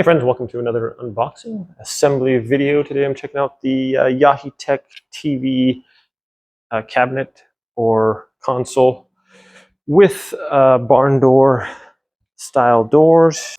Hey friends, welcome to another unboxing assembly video. Today I'm checking out the Yahitech TV cabinet or console with barn door style doors.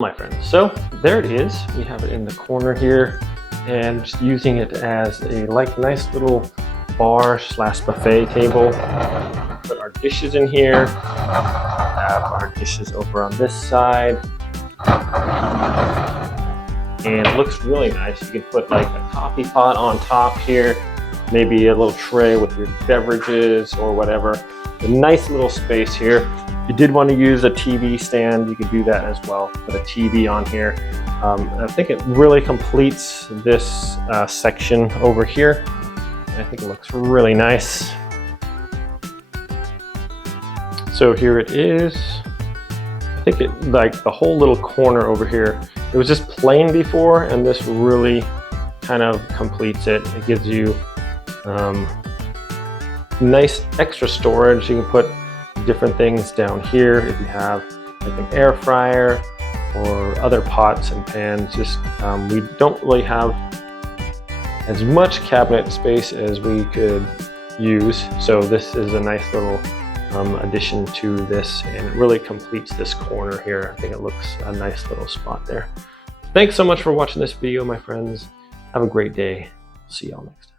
My friends. So there it is. We have it in the corner here, and just using it as a nice little bar slash buffet table. Put our dishes in here. Have our dishes over on this side. And it looks really nice. You can put like a coffee pot on top here, maybe a little tray with your beverages or whatever. A nice little space here. If you did want to use a TV stand, you could do that as well. Put a TV on here. I think it really completes this section over here. I think it looks really nice. So here it is. I think it, like the whole little corner over here, it was just plain before, and this really kind of completes it. It gives you nice extra storage. You can put different things down here if you have like an air fryer or other pots and pans. Just we don't really have as much cabinet space as we could use, so this is a nice little addition to this, and it really completes this corner here. I think it looks a nice little spot there. Thanks so much for watching this video, my friends. Have a great day. See y'all next time.